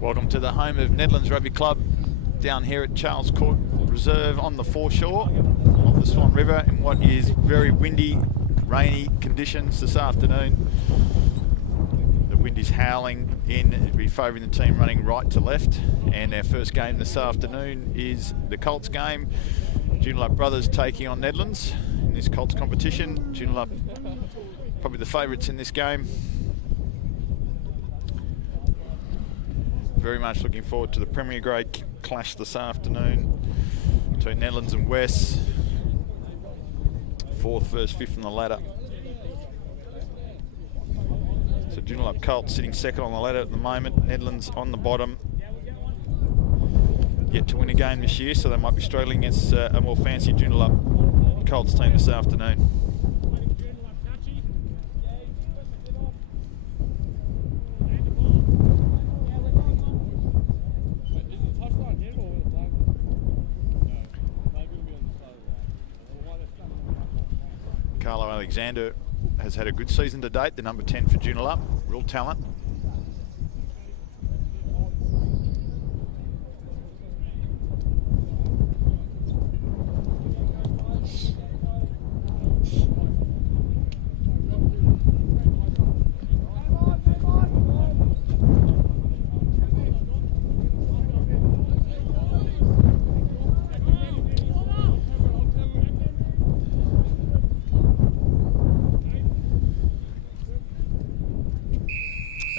Welcome to the home of Nedlands Rugby Club down here at Charles Court Reserve on the foreshore of the Swan River in what is very windy, rainy conditions this afternoon. The wind is howling in. It'll be favouring the team running right to left. And our first game this afternoon is the Colts game. Joondalup Brothers taking on Nedlands in this Colts competition. Joondalup probably the favourites in this game. Very much looking forward to the Premier Grade clash this afternoon between Nedlands and West. 4th versus 5th on the ladder. So Joondalup Colts sitting second on the ladder at the moment. Nedlands on the bottom. Yet to win a game this year, so they might be struggling against a more fancy Joondalup Colts team this afternoon. Alexander has had a good season to date, the number 10 for Joondalup, real talent.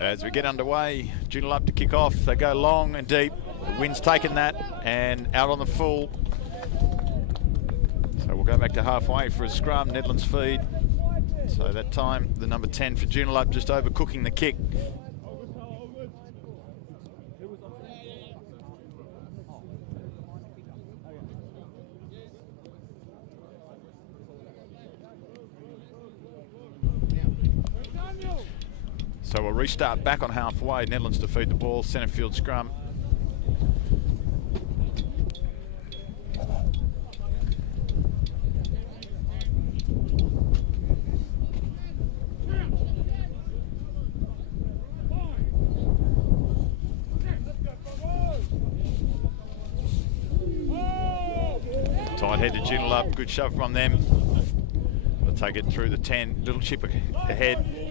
As we get underway, Joondalup to kick off. They go long and deep. The wind's taken that and out on the full. So we'll go back to halfway for a scrum. Nedlands feed. So that time, the number 10 for Joondalup just overcooking the kick. So we'll restart back on halfway. Nedlands to feed the ball, centre field scrum. Tight head to Joondalup, good shove from them. They'll take it through the 10, little chip ahead.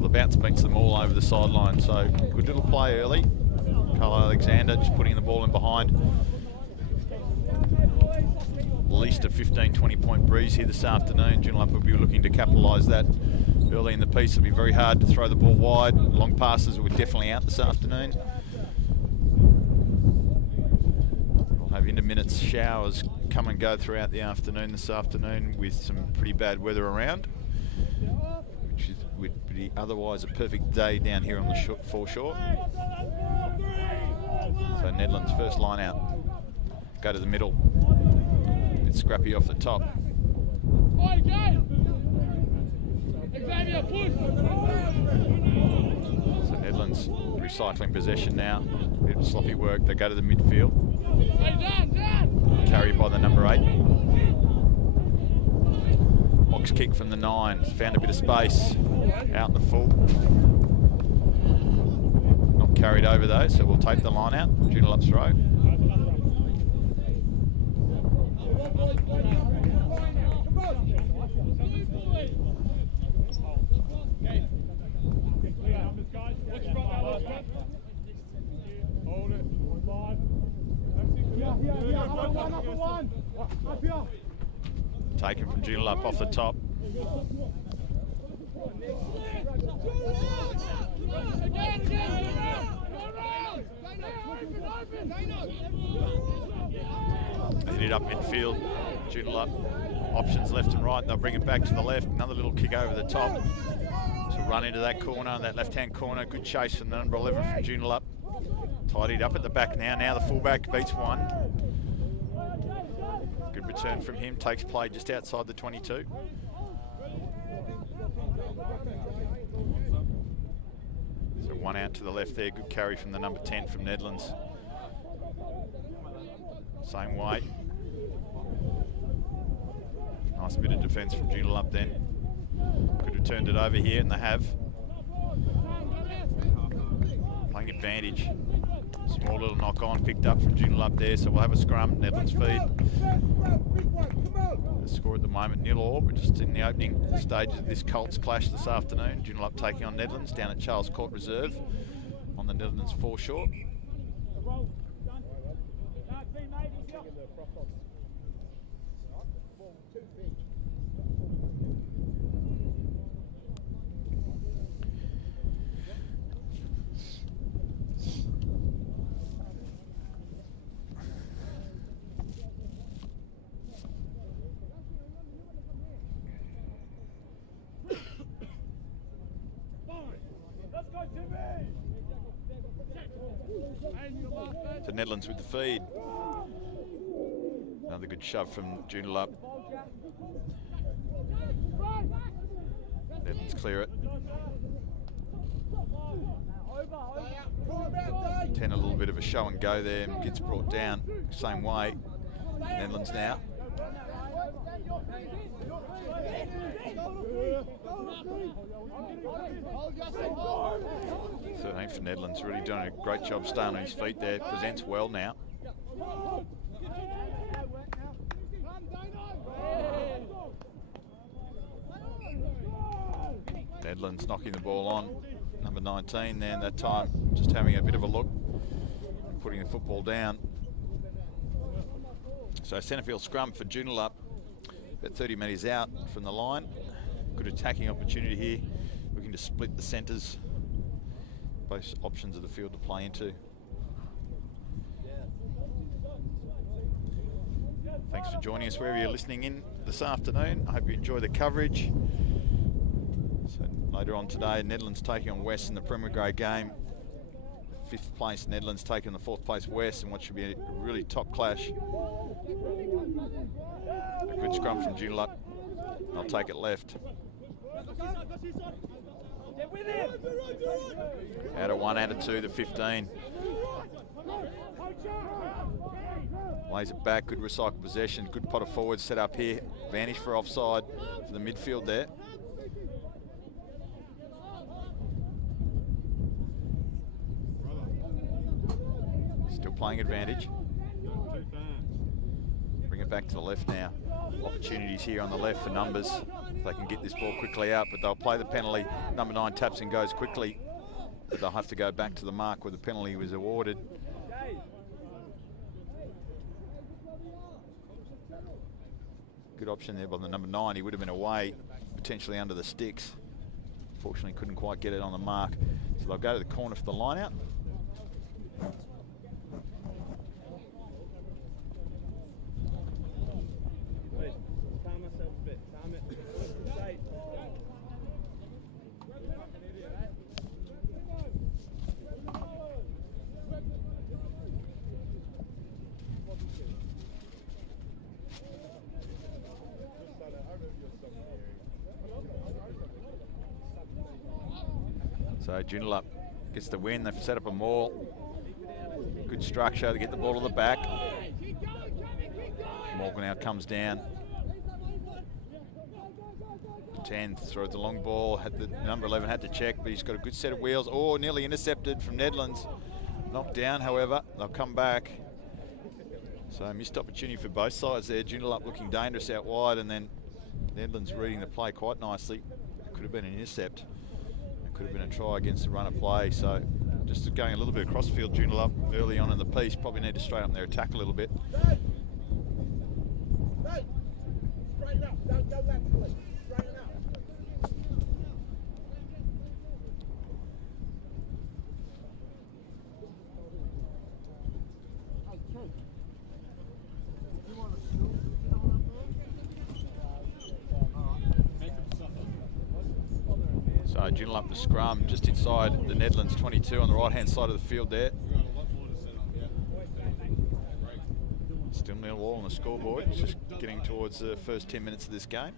The bounce beats them all over the sideline, so good little play early. Carlo Alexander just putting the ball in behind. At least a 15-20 point breeze here this afternoon. Joondalup will be looking to capitalise that early in the piece. It'll be very hard to throw the ball wide. Long passes were definitely out this afternoon. We'll have intermittent showers come and go throughout the afternoon this afternoon with some pretty bad weather around. Would be otherwise a perfect day down here on the foreshore. So Nedlands first line out. Go to the middle. Bit scrappy off the top. So Nedlands recycling possession now. Bit of sloppy work. They go to the midfield. Carried by the number 8. Box kick from the 9, found a bit of space, out in the full. Not carried over though, so we'll take the line out, Joondalup's throw. Taken from Joondalup off the top. Hit it up midfield. Joondalup options left and right. They'll bring it back to the left. Another little kick over the top to run into that corner, that left-hand corner. Good chase from the number 11 from Joondalup. Tidied up at the back now. Now the fullback beats one. Good return from him, takes play just outside the 22. So one out to the left there, good carry from the number 10 from Nedlands. Same way. Nice bit of defence from Joondalup then. Could have turned it over here, and they have. advantage. Small little knock on picked up from Joondalup there, so we'll have a scrum. Nedlands feed. The score at the moment 0-0. We're just in the opening stages of this Colts clash this afternoon. Joondalup taking on Nedlands down at Charles Court Reserve on the Nedlands foreshore. So Nedlands with the feed. Another good shove from Joondalup. Nedlands clear it. 10 a little bit of a show and go there and gets brought down same way. Nedlands now. So I think for Nedlands, really doing a great job staying on his feet there. Presents well now. Nedlands knocking the ball on. Number 19 then that time, just having a bit of a look, putting the football down. So centre field scrum for Joondalup. About 30 metres out from the line. Good attacking opportunity here. Looking to split the centres. Both options of the field to play into. Thanks for joining us wherever you're listening in this afternoon. I hope you enjoy the coverage. So later on today, Nedlands taking on West in the Premier Grade game. 5th place Nedlands taking the 4th place West in what should be a really top clash. A good scrum from Joondalup. I'll take it left. Out of 1, out of 2, the 15. Lays it back, good recycled possession, good pot of forwards set up here. Advantage for offside for the midfield there. Still playing advantage. Bring it back to the left now. Opportunities here on the left for numbers. If they can get this ball quickly out, but they'll play the penalty. Number 9 taps and goes quickly. But they'll have to go back to the mark where the penalty was awarded. Good option there by the number 9. He would have been away, potentially under the sticks. Fortunately, couldn't quite get it on the mark. So they'll go to the corner for the line out. So Joondalup gets the win. They've set up a maul. Good structure to get the ball to the back. Morgan now comes down. 10 throws the long ball. Had the number 11 had to check, but he's got a good set of wheels. Oh, nearly intercepted from Nedlands. Knocked down, however. They'll come back. So missed opportunity for both sides there. Joondalup looking dangerous out wide, and then Nedlands reading the play quite nicely. It could have been an intercept. Could have been a try against the run of play. So just going a little bit across field, Joondalup early on in the piece. Probably need to straighten up their attack a little bit. Straighten up, don't go laterally. Straighten up. So Joondalup the scrum just inside the Nedlands 22 on the right hand side of the field there. Still 0-0 on the scoreboard. It's just getting towards the first 10 minutes of this game.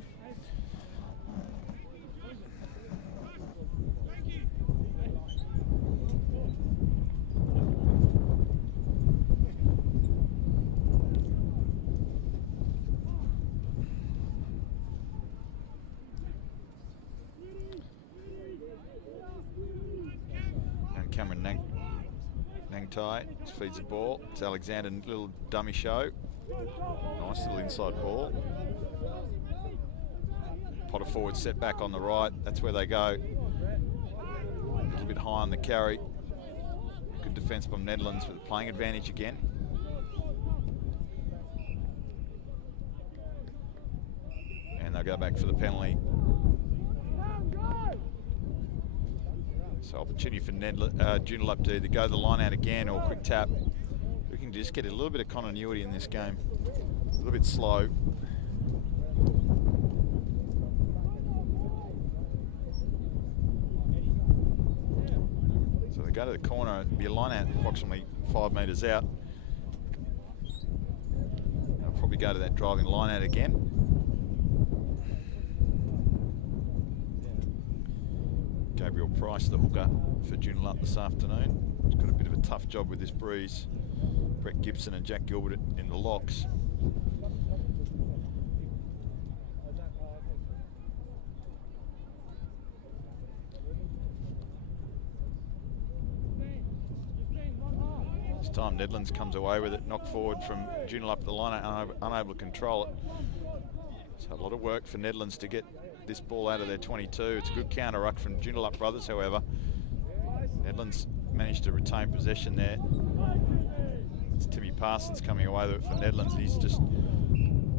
Hang tight, feeds the ball. It's Alexander, little dummy show. Nice little inside ball. Potter forward set back on the right. That's where they go. A little bit high on the carry. Good defence from Nedlands with the playing advantage again. And they'll go back for the penalty. So opportunity for Joondalup to either go the line out again or quick tap. We can just get a little bit of continuity in this game. A little bit slow. So they go to the corner, it'll be a line out approximately 5 metres out. They'll probably go to that driving line out again. Gabriel Price, the hooker for Joondalup this afternoon. He's got a bit of a tough job with this breeze. Brett Gibson and Jack Gilbert in the locks. This time Nedlands comes away with it, knocked forward from Joondalup, the line unable to control it. So a lot of work for Nedlands to get this ball out of their 22. It's a good counter ruck from Joondalup brothers, however. Nedlands managed to retain possession there. It's Timmy Parsons coming away with it for Nedlands. He's just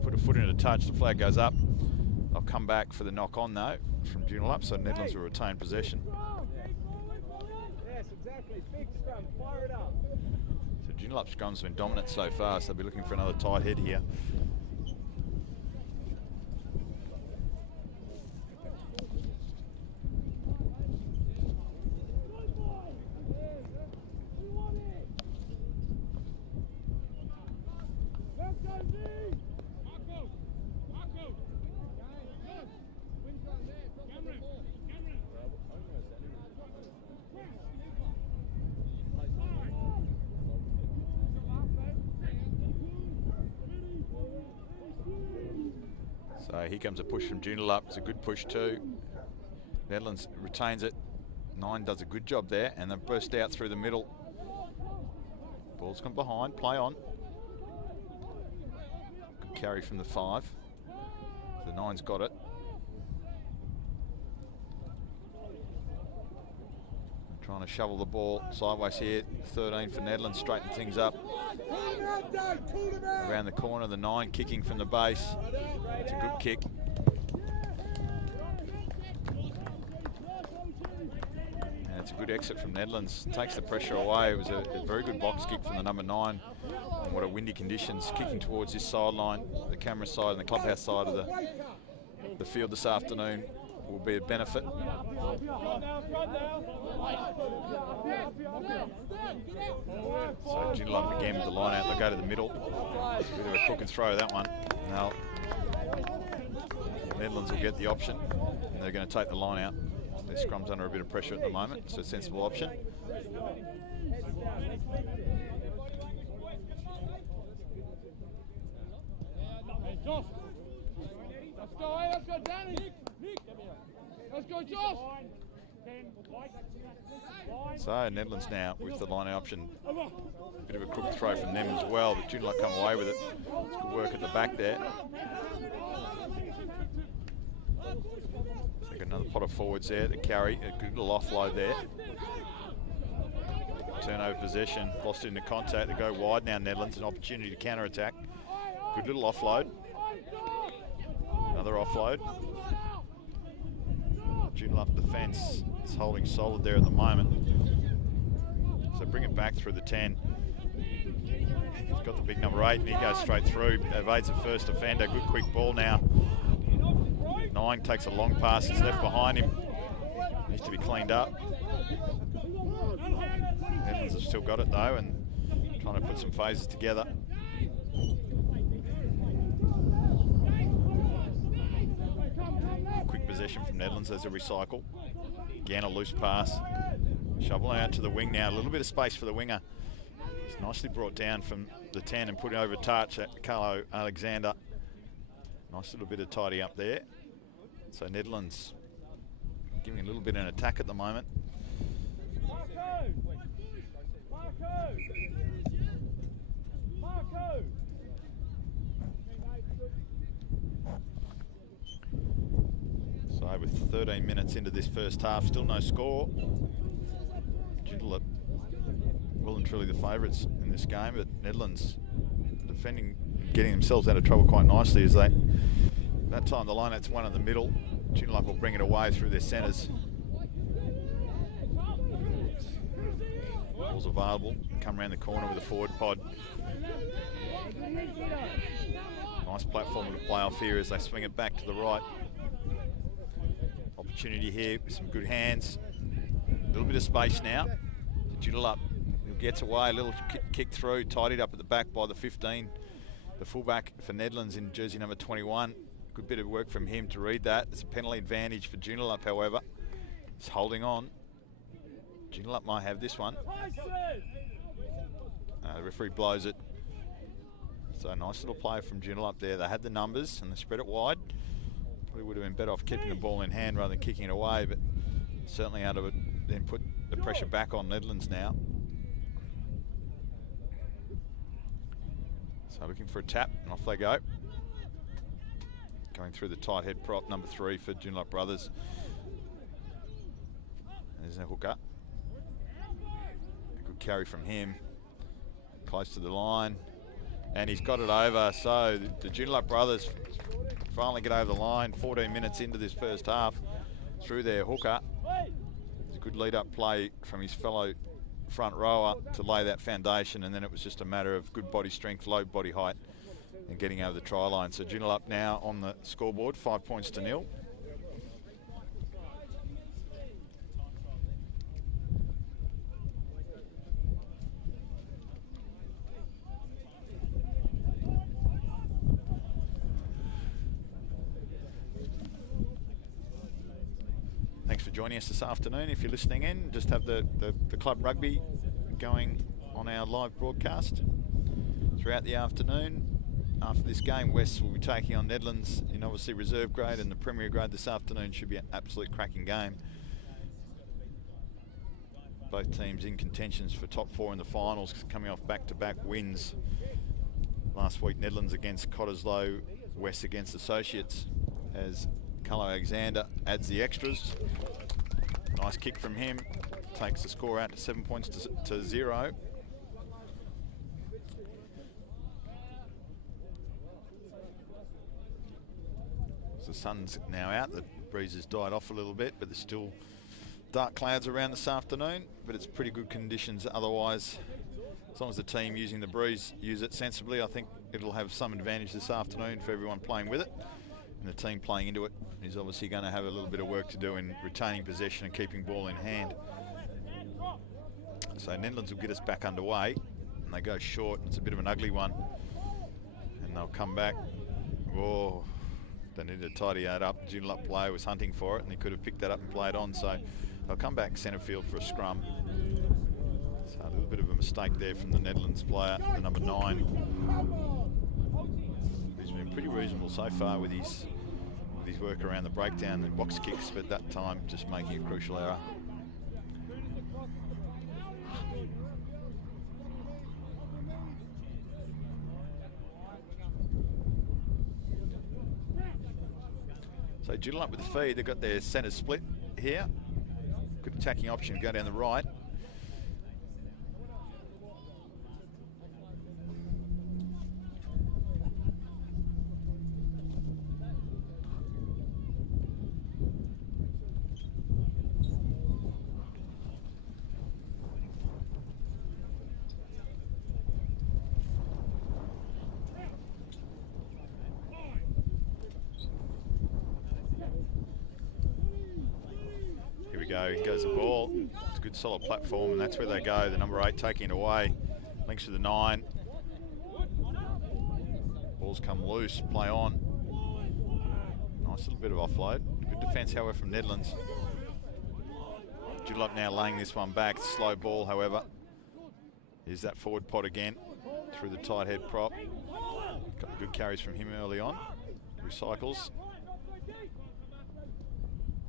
put a foot into touch. The flag goes up. They'll come back for the knock on though from Joondalup, so Nedlands will retain possession. Yes, exactly. Big scrum. Fire it up. So Joondalup's scrum's been dominant so far, so they'll be looking for another tight head here. So here comes a push from Joondalup. It's a good push too. Nedlands retains it. 9 does a good job there, and they burst out through the middle. Ball's gone behind, play on. Good carry from the 5. The 9's got it. Trying to shovel the ball sideways here. 13 for Nedlands, straighten things up. Around the corner, the 9 kicking from the base. It's a good kick. And it's a good exit from Nedlands. Takes the pressure away. It was a very good box kick from the number 9. And what a windy conditions, kicking towards this sideline, the camera side and the clubhouse side of the field this afternoon will be a benefit. So Joondalup again with the line out. They'll go to the middle. It's a bit of a crook and throw that one. Now Nedlands will get the option, and they're going to take the line out. Their scrum's under a bit of pressure at the moment, so a sensible option. Let's go, Danny. Let's go, Josh. So Nedlands now with the line option. Bit of a crook throw from them as well, but Joondalup come away with it. It's good work at the back there. So got another pot of forwards there to carry. A good little offload there. Turnover possession, lost into contact. They go wide now, Nedlands, an opportunity to counter-attack. Good little offload. Another offload. Joondalup defence is holding solid there at the moment. So bring it back through the 10. He's got the big number 8 and he goes straight through. Evades the first defender. Good quick ball now. 9 takes a long pass. It's left behind him. Needs to be cleaned up. Evans has still got it though and trying to put some phases together. Quick possession from Nedlands as a recycle. Again, a loose pass. Shoveling out to the wing now. A little bit of space for the winger. It's nicely brought down from the 10 and put it over touch at Carlo Alexander. Nice little bit of tidy up there. So Nedlands giving a little bit of an attack at the moment. minutes into this first half. Still no score. Joondalup well and truly the favourites in this game, but Nedlands defending, getting themselves out of trouble quite nicely as they, that time the line, that's one in the middle. Joondalup will bring it away through their centres. Ball's available, come around the corner with a forward pod. Nice platform to play off here as they swing it back to the right. Opportunity here with some good hands. A little bit of space now. Joondalup gets away, a little kick through, tidied up at the back by the 15. The fullback for Nedlands in jersey number 21. Good bit of work from him to read that. It's a penalty advantage for Joondalup, however. He's holding on. Joondalup might have this one. The referee blows it. So a nice little play from Joondalup there. They had the numbers and they spread it wide. Probably would have been better off keeping the ball in hand rather than kicking it away, but certainly out of it, then put the pressure back on Nedlands now. So looking for a tap, and off they go. Going through the tight head prop, number 3 for Joondalup Brothers. There's a hooker. A good carry from him. Close to the line. And he's got it over. So the Joondalup Brothers finally get over the line. 14 minutes into this first half through their hooker. It's a good lead-up play from his fellow front rower to lay that foundation, and then it was just a matter of good body strength, low body height, and getting over the try line. So Joondalup now on the scoreboard, 5 points to 0. Thanks for joining us this afternoon. If you're listening in, just have the club rugby going on our live broadcast throughout the afternoon. After this game, West will be taking on Nedlands in obviously reserve grade, and the Premier grade this afternoon should be an absolute cracking game. Both teams in contentions for top 4 in the finals, coming off back-to-back wins. Last week, Nedlands against Cottesloe, West against Associates, as Cullo Alexander adds the extras. Nice kick from him. Takes the score out to 7 points to 0. So the sun's now out. The breeze has died off a little bit, but there's still dark clouds around this afternoon. But it's pretty good conditions otherwise. As long as the team using the breeze use it sensibly, I think it'll have some advantage this afternoon for everyone playing with it. And the team playing into it is obviously going to have a little bit of work to do in retaining possession and keeping ball in hand. So Nedlands will get us back underway, and they go short, and it's a bit of an ugly one. And they'll come back. Oh, they need to tidy that up. Joondalup player was hunting for it, and he could have picked that up and played on. So they'll come back centre field for a scrum. So a little bit of a mistake there from the Nedlands player, the number 9. He's been pretty reasonable so far with his work around the breakdown and box kicks, but that time just making a crucial error. So Joondalup with the feed, they've got their centre split here. Good attacking option, go down the right. Here goes the ball. It's a good solid platform, and that's where they go. The number 8 taking it away. Links to the 9. Ball's come loose, play on. Nice little bit of offload. Good defence, however, from Nedlands. Joondalup now laying this one back. Slow ball, however. Here's that forward pod again through the tight head prop. Got good carries from him early on. Recycles.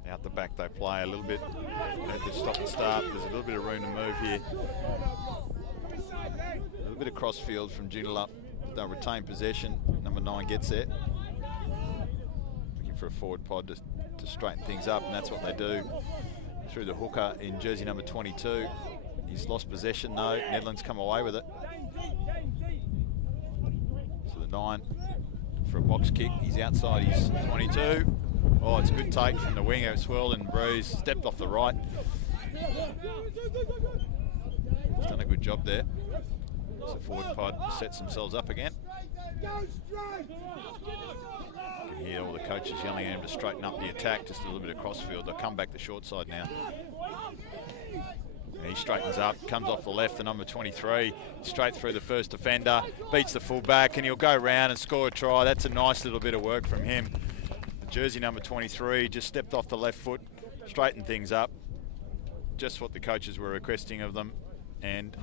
Out the back they play a little bit. Had to stop and start. There's a little bit of room to move here. A little bit of cross field from Joondalup. They'll retain possession. Number 9 gets there. Looking for a forward pod to straighten things up, and that's what they do through the hooker in jersey number 22. He's lost possession though. Nedlands come away with it. So the 9 for a box kick. He's outside his 22. Oh, it's a good take from the winger. It's swirled and breeze. Stepped off the right. He's done a good job there. So forward pod sets themselves up again. You can hear all the coaches yelling at him to straighten up the attack, just a little bit of crossfield. They'll come back the short side now. And he straightens up, comes off the left, the number 23, straight through the first defender, beats the fullback, and he'll go round and score a try. That's a nice little bit of work from him. The jersey number 23 just stepped off the left foot, straightened things up. Just what the coaches were requesting of them. And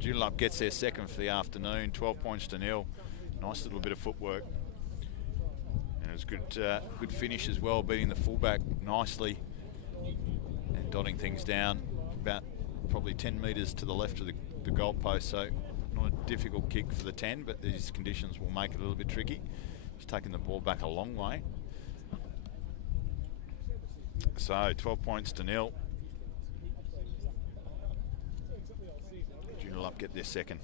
Joondalup gets their second for the afternoon, 12 points to 0. Nice little bit of footwork. And it was good finish as well, beating the fullback nicely and dotting things down about probably 10 metres to the left of the goal post. So not a difficult kick for the 10, but these conditions will make it a little bit tricky. He's taking the ball back a long way. So 12 points to 0. Joondalup get their second.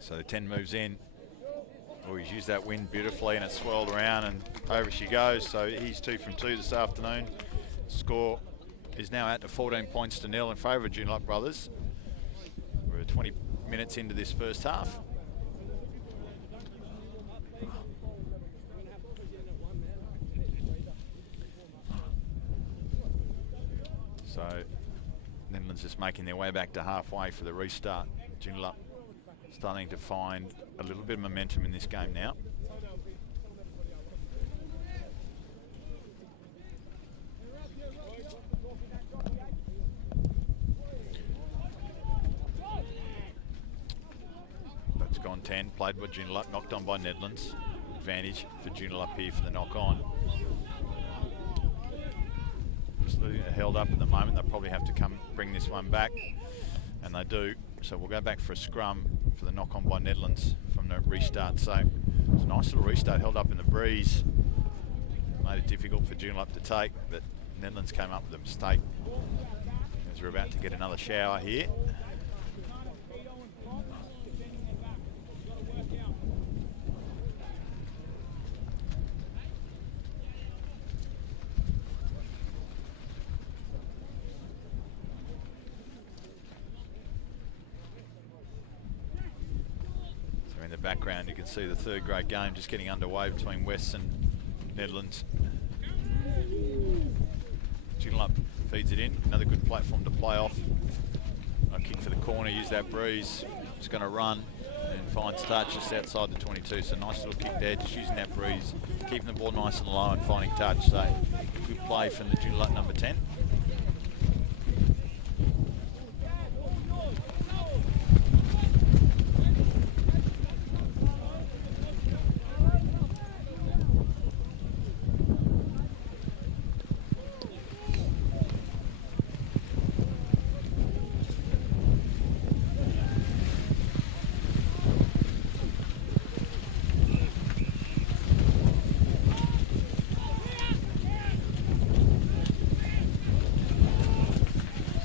So the 10 moves in. Oh, he's used that wind beautifully and it's swirled around and over she goes. So he's 2 from 2 this afternoon. Score is now out to 14 points to 0 in favour of Joondalup Brothers. We're 20 minutes into this first half. So Nedlands just making their way back to halfway for the restart. Joondalup starting to find a little bit of momentum in this game now. That's gone 10, played by Joondalup, knocked on by Nedlands. Advantage for Joondalup here for the knock on. Just held up at the moment. They'll probably have to come bring this one back, and they do. So we'll go back for a scrum for the knock on by Nedlands from the restart. So it's a nice little restart, held up in the breeze. Made it difficult for Joondalup to take, but Nedlands came up with a mistake as we're about to get another shower here. Background, you can see the third grade game just getting underway between West and Nedlands. Joondalup feeds it in, another good platform to play off. A kick for the corner, use that breeze. It's going to run and finds touch just outside the 22. So nice little kick there, just using that breeze, keeping the ball nice and low and finding touch. So good play from the Joondalup number 10.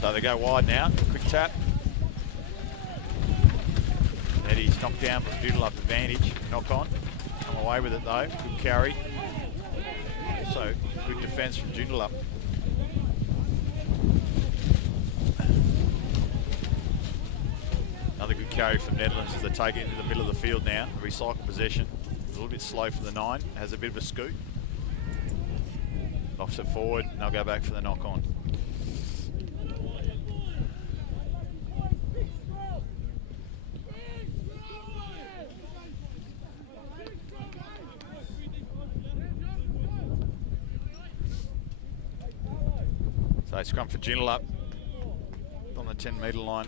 So they go wide now, quick tap. Eddie's knocked down, but Joondalup advantage, knock on. Come away with it though, good carry. Also good defence from Joondalup. Another good carry from Nedlands as they take it into the middle of the field now. Recycle possession, a little bit slow for the 9, has a bit of a scoot. Knocks it forward, and they'll go back for the knock on. So scrum for Joondalup. 10-metre line.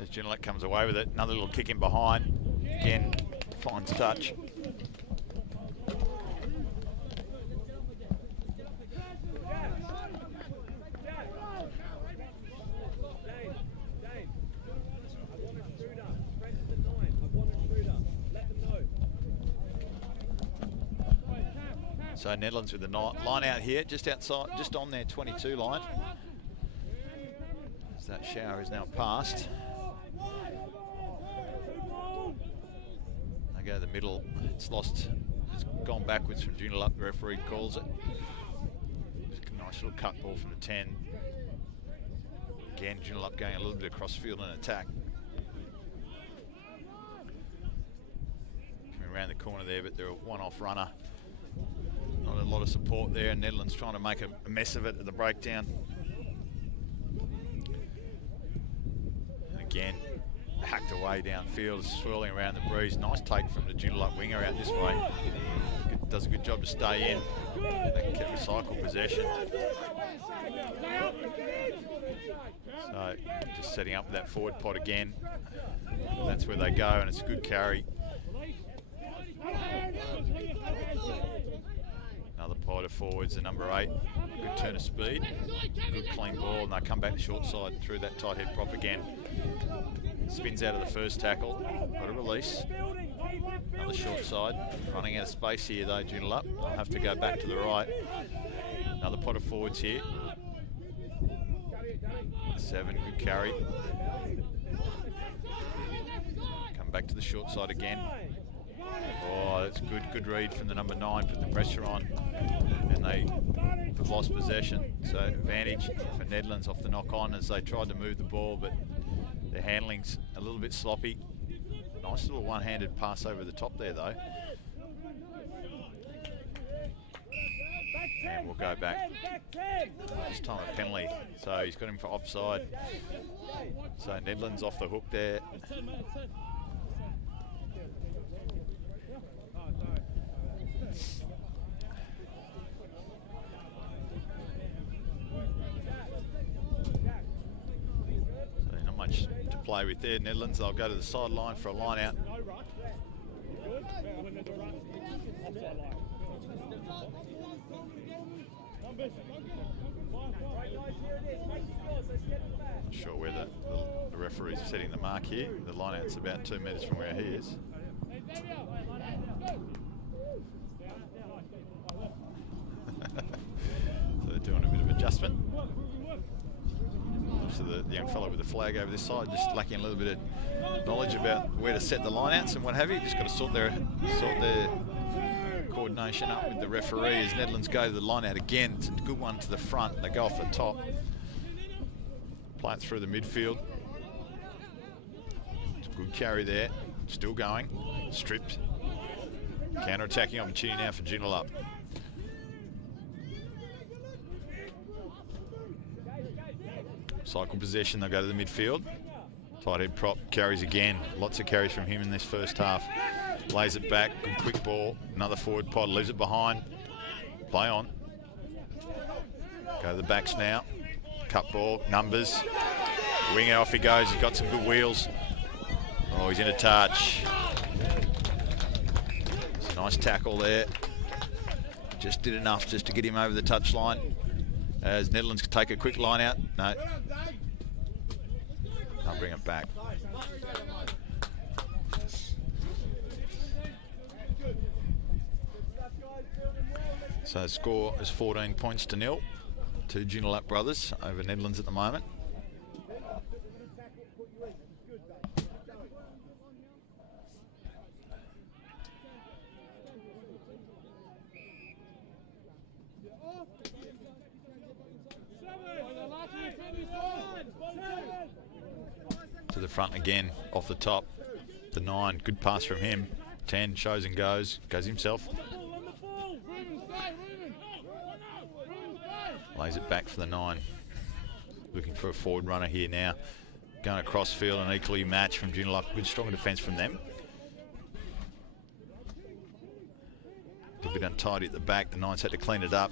As Ginolet comes away with it, another little kick in behind. Again, finds touch. So Nedlands with the line out here, just outside, just on their 22 line. So that shower is now passed. They go to the middle. It's lost. It's gone backwards from Joondalup. The referee calls it. Nice little cut ball from the 10. Again, Joondalup going a little bit across field in attack. Coming around the corner there, but they're a one-off runner. Not a lot of support there. Nedlands trying to make a mess of it at the breakdown. And again, hacked away downfield, swirling around the breeze. Nice take from the Joondalup winger out this way. Does a good job to stay in. They can recycle possession. So just setting up that forward pot again. That's where they go, and it's a good carry. Another pot of forwards, the number 8. Good turn of speed. Good clean ball, and they come back the short side through that tight head prop again. Spins out of the first tackle. Got a release. Another short side. Running out of space here though, Joondalup. I'll have to go back to the right. Another pot of forwards here. 7, good carry. Come back to the short side again. Oh, that's good. Good read from the number 9. Put the pressure on, and they've lost possession. So advantage for Nedlands off the knock on as they tried to move the ball, but their handling's a little bit sloppy. Nice little one-handed pass over the top there, though. And we'll go back. This time a penalty. So he's got him for offside. So Nedlands off the hook there. So not much to play with there. Nedlands, they'll go to the sideline for a line out. Not sure where the referees are setting the mark here. The line out's about 2 metres from where he is. So they're doing a bit of adjustment. So the young fellow with the flag over this side just lacking a little bit of knowledge about where to set the lineouts and what have you. Just got to sort their coordination up with the referee as Nedlands go to the lineout again. It's a good one to the front. They go off the top, play it through the midfield. It's a good carry there. Still going. Stripped. Counter-attacking opportunity now for Joondalup. Cycle possession, they'll go to the midfield. Tight head prop, carries again. Lots of carries from him in this first half. Lays it back, good quick ball. Another forward pod, leaves it behind. Play on. Go to the backs now. Cut ball, numbers. Winger, off he goes, he's got some good wheels. Oh, he's into touch. It's a nice tackle there. Just did enough just to get him over the touchline. As Nedlands could take a quick line out. No. I'll bring it back. So the score is 14 points to 0 to Joondalup brothers over Nedlands at the moment. To the front again, off the top. The 9, good pass from him. 10 shows and goes himself. Lays it back for the 9. Looking for a forward runner here now. Going across field and equally matched from Joondalup. Good strong defence from them. A bit untidy at the back. The 9's had to clean it up.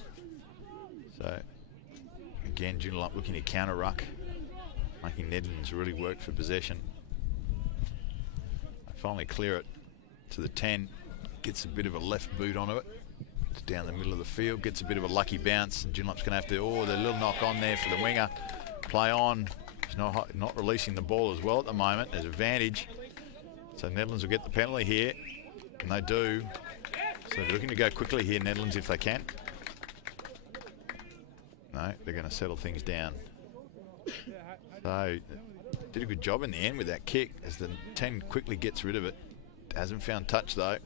So again, Joondalup looking to counter ruck, making Nedlands really work for possession. They finally clear it to the 10. Gets a bit of a left boot onto it. It's down the middle of the field. Gets a bit of a lucky bounce. And Joondalup's going to have to, the little knock on there for the winger. Play on. He's not releasing the ball as well at the moment. There's advantage. So Nedlands will get the penalty here. And they do. So they're looking to go quickly here, Nedlands, if they can. No, they're going to settle things down. So did a good job in the end with that kick as the 10 quickly gets rid of it. Hasn't found touch though.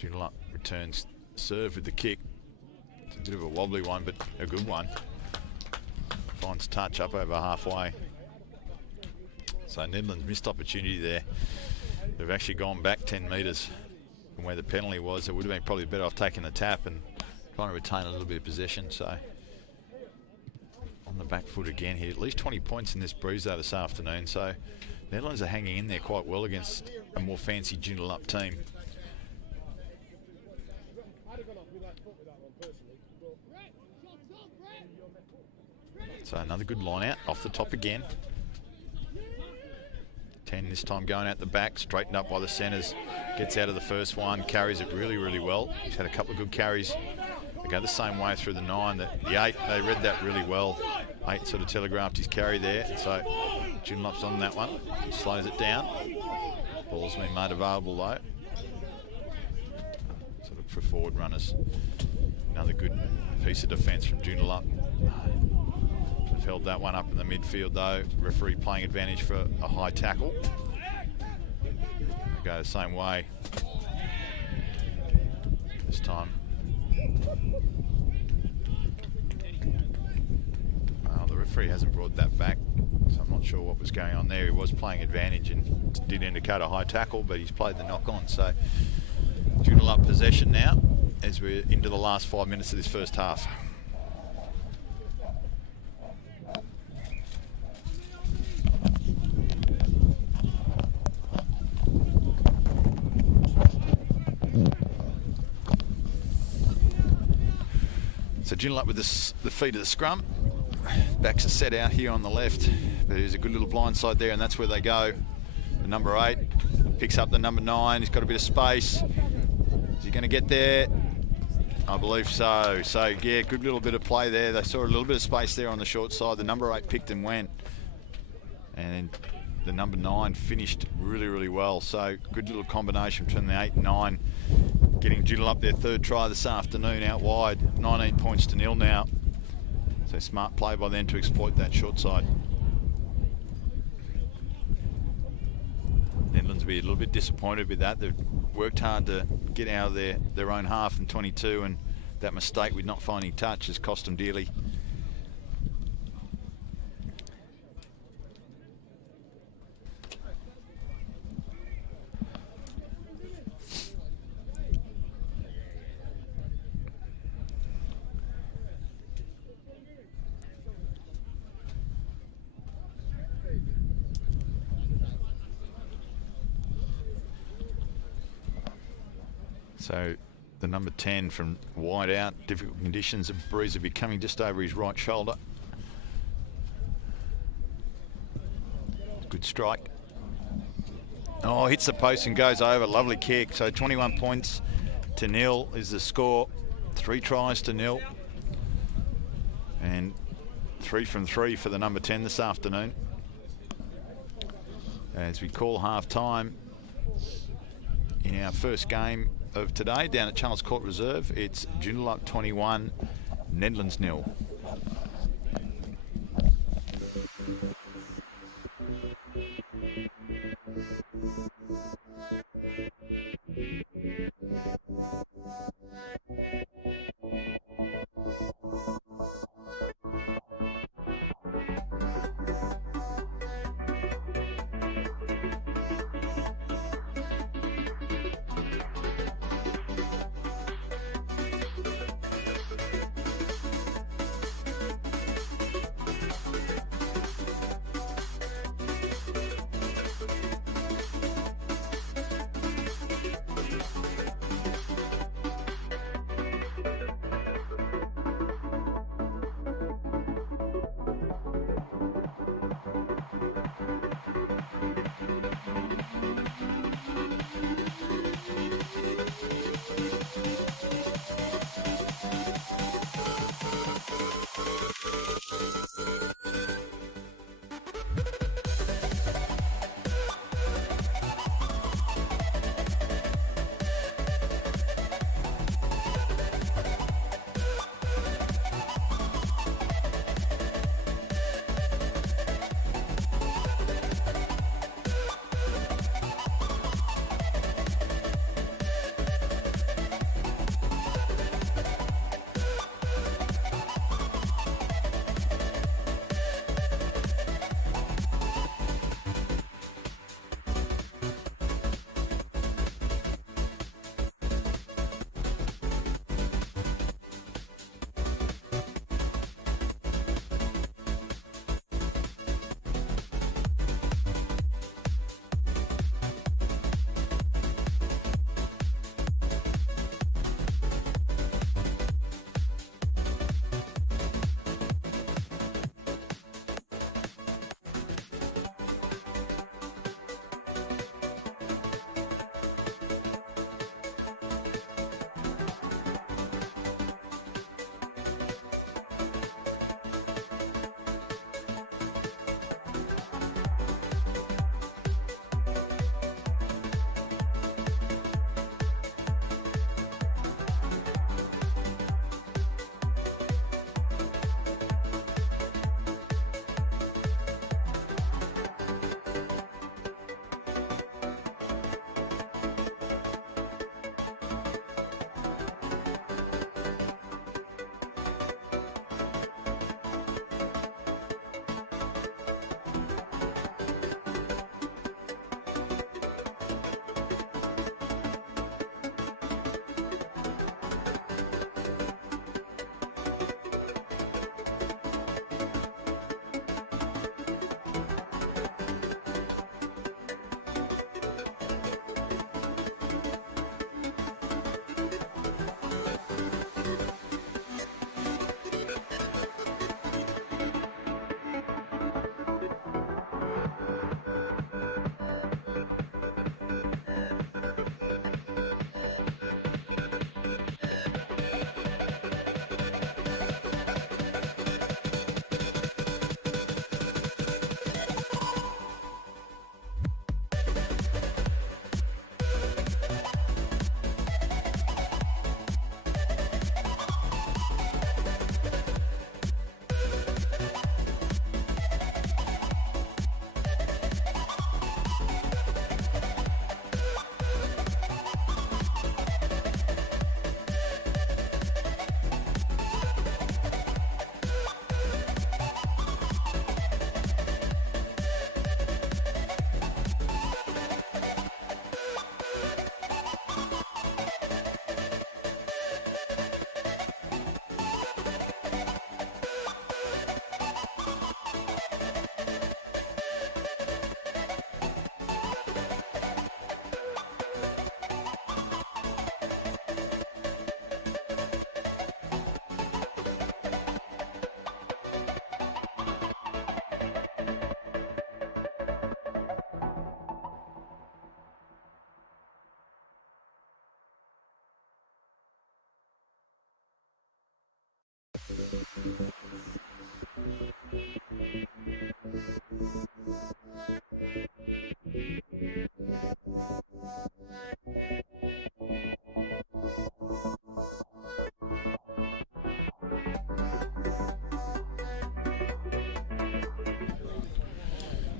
Joondalup returns serve with the kick. It's a bit of a wobbly one, but a good one. Finds touch up over halfway. So Nedlands missed opportunity there. They've actually gone back 10 metres from where the penalty was. It would have been probably better off taking the tap and trying to retain a little bit of possession. So on the back foot again here. At least 20 points in this breeze though this afternoon. So Nedlands are hanging in there quite well against a more fancy Joondalup team. So another good line out off the top again. 10 this time going out the back, straightened up by the centres. Gets out of the first one, carries it really, really well. He's had a couple of good carries. They go the same way through the 9. The 8, they read that really well. 8 sort of telegraphed his carry there. So Joondalup's on that one. He slows it down. Ball's been made available though. Sort of for forward runners. Another good piece of defence from Joondalup. They've held that one up in the midfield though. Referee playing advantage for a high tackle. They go the same way. This time. Well, the referee hasn't brought that back, so I'm not sure what was going on there. He was playing advantage and did indicate a high tackle, but he's played the knock on. So Joondalup possession now as we're into the last 5 minutes of this first half. So Joondalup with the feet of the scrum. Backs are set out here on the left, but there's a good little blind side there, and that's where they go. The number 8 picks up the number 9. He's got a bit of space. Is he going to get there? I believe so. So yeah, good little bit of play there. They saw a little bit of space there on the short side. The number 8 picked and went, and the number 9 finished really, really well. So good little combination between the 8 and 9. Getting Joondalup their 3rd try this afternoon out wide. 19 points to 0 now. So smart play by them to exploit that short side. Nedlands will be a little bit disappointed with that. They've worked hard to get out of their own half in 22, and that mistake with not finding touch has cost them dearly. So the number 10 from wide out, difficult conditions, a breeze will be coming just over his right shoulder. Good strike. Oh, hits the post and goes over. Lovely kick. So 21 points to 0 is the score. 3 tries to 0. And 3 from 3 for the number 10 this afternoon. As we call half time in our first game of today down at Charles Court Reserve, it's Joondalup 21, Nedlands 0.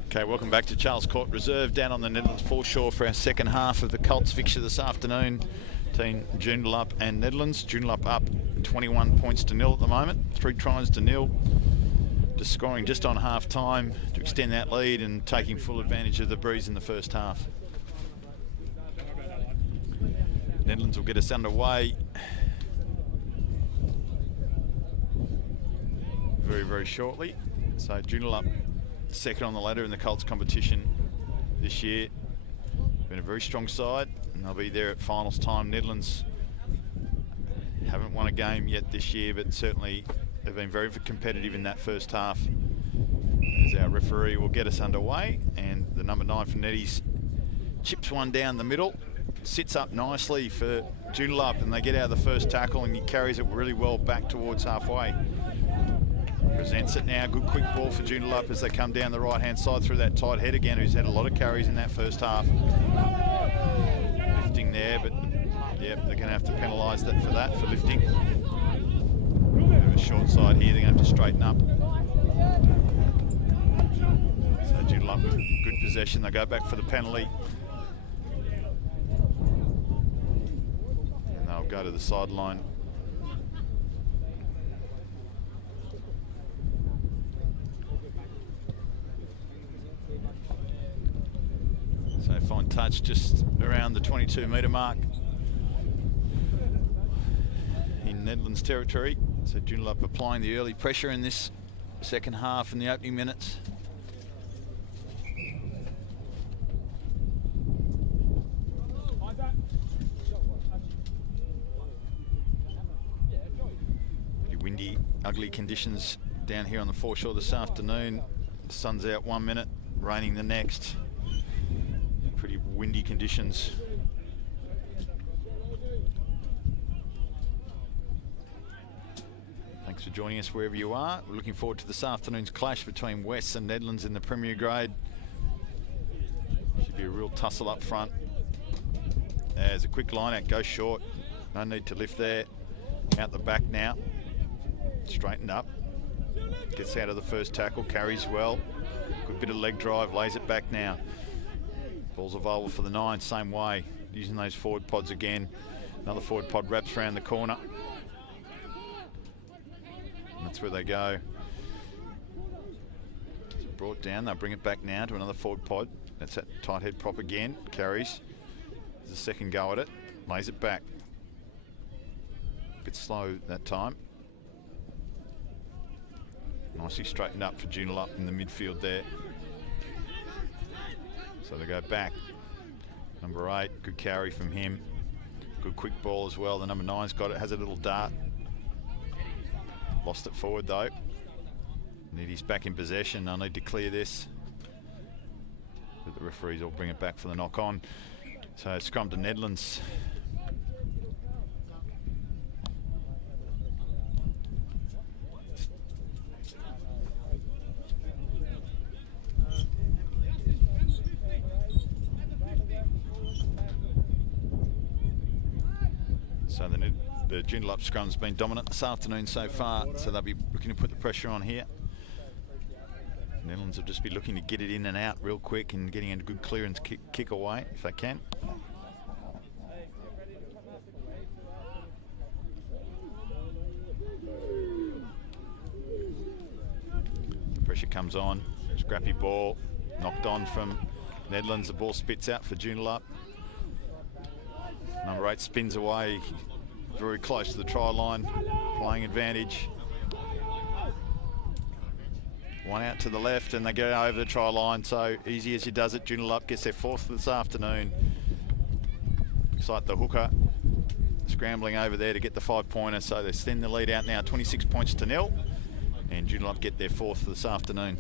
Okay, welcome back to Charles Court Reserve down on the Nedlands foreshore for our second half of the Colts fixture this afternoon. Team Joondalup and Nedlands. Joondalup up 21 points to nil at the moment. 3 tries to nil. Just scoring just on half time to extend that lead and taking full advantage of the breeze in the first half. Nedlands will get us underway very, very shortly. So Joondalup second on the ladder in the Colts competition this year. Been a very strong side and they'll be there at finals time. Nedlands haven't won a game yet this year, but certainly have been very competitive in that first half. As our referee will get us underway, and the number 9 for Neddies chips one down the middle, sits up nicely for Joondalup, and they get out of the first tackle and he carries it really well back towards halfway. Presents it now, good quick ball for Joondalup as they come down the right hand side through that tight head again, who's had a lot of carries in that first half. Lifting there, but yep, they're going to have to penalise that for lifting. Bit of a short side here, they're going to have to straighten up. So Joondalup with good possession, they go back for the penalty. And they'll go to the sideline. So fine touch just around the 22-metre mark in Nedlands territory. So Joondalup applying the early pressure in this second half in the opening minutes. Pretty windy, ugly conditions down here on the foreshore this afternoon. The sun's out 1 minute, raining the next. Pretty windy conditions. Thanks for joining us wherever you are. We're looking forward to this afternoon's clash between Wests and Nedlands in the Premier Grade. Should be a real tussle up front. There's a quick line out, goes short. No need to lift there. Out the back now. Straightened up. Gets out of the first tackle, carries well. Good bit of leg drive, lays it back now. Ball's available for the 9, same way. Using those forward pods again. Another forward pod wraps around the corner. And that's where they go. So brought down, they'll bring it back now to another forward pod. That's that tight head prop again, carries. There's a second go at it, lays it back. Bit slow that time. Nicely straightened up for Joondalup in the midfield there. So they go back. Number 8, good carry from him. Good quick ball as well. The number 9's got it, has a little dart. Lost it forward though. Neddy's back in possession. They'll need to clear this. But the referees will bring it back for the knock on. So scrum to Nedlands. So the Joondalup scrum's been dominant this afternoon so far, so they'll be looking to put the pressure on here. Nedlands will just be looking to get it in and out real quick and getting a good clearance kick away if they can. The pressure comes on, scrappy ball, knocked on from Nedlands, the ball spits out for Joondalup. Number 8 spins away, very close to the try line, playing advantage. One out to the left and they go over the try line, so easy as he does it, Joondalup gets their 4th this afternoon. Looks like the hooker scrambling over there to get the 5-pointer, so they extend the lead out now, 26 points to nil, and Joondalup get their 4th this afternoon.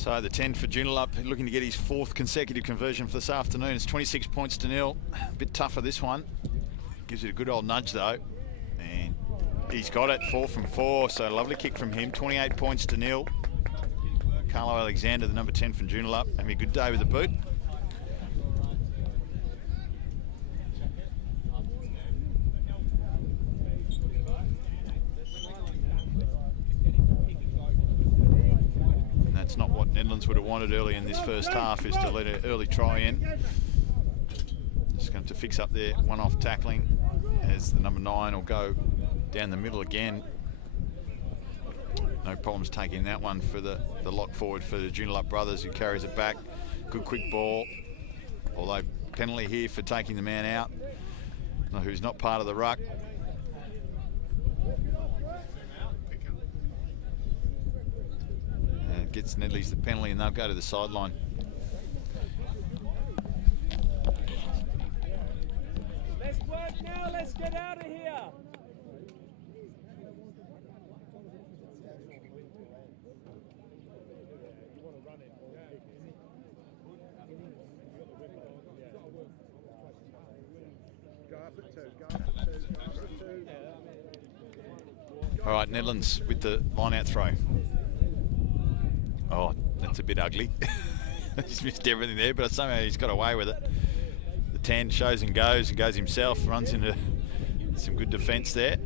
So the 10 for Joondalup, looking to get his 4th consecutive conversion for this afternoon. It's 26 points to 0. A bit tougher this one. Gives it a good old nudge though. And he's got it, 4 from 4. So lovely kick from him. 28 points to 0. Carlo Alexander, the number 10 from Joondalup, having a good day with the boot. That's not what Nedlands would have wanted early in this first half, is to let an early try in. Just going to fix up their one-off tackling as the number 9 will go down the middle again. No problems taking that one for the lock forward for the Joondalup brothers, who carries it back. Good quick ball, although penalty here for taking the man out, who's not part of the ruck. Gets Nedley's the penalty and they'll go to the sideline. Let's work now, let's get out of here. All right, Nedlands with the line-out throw. Oh, that's a bit ugly. He's missed everything there, but somehow he's got away with it. The 10 shows and goes himself, runs into some good defence there.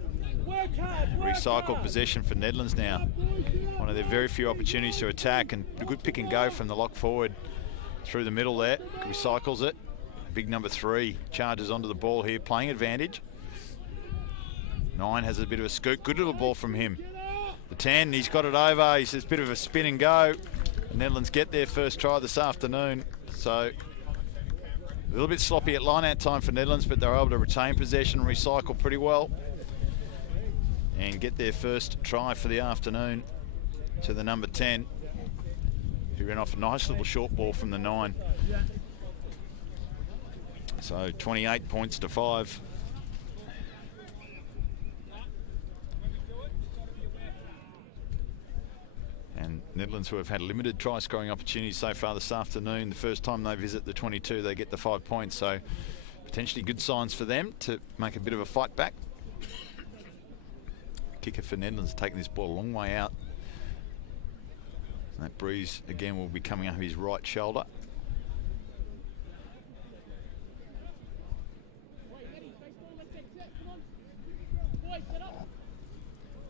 Recycled possession for Nedlands now. One of their very few opportunities to attack, and a good pick and go from the lock forward through the middle there. Recycles it. Big number 3 charges onto the ball here, playing advantage. 9 has a bit of a scoot. Good little ball from him. The 10, he's got it over. He says a bit of a spin and go. The Netherlands get their first try this afternoon. So a little bit sloppy at line-out time for Netherlands, but they're able to retain possession and recycle pretty well and get their first try for the afternoon to the number 10, who ran off a nice little short ball from the 9. So 28 points to 5. And Nedlands, who have had limited try scoring opportunities so far this afternoon, the first time they visit the 22 they get the 5 points, so potentially good signs for them to make a bit of a fight back. Kicker for Nedlands taking this ball a long way out. That breeze again will be coming up his right shoulder.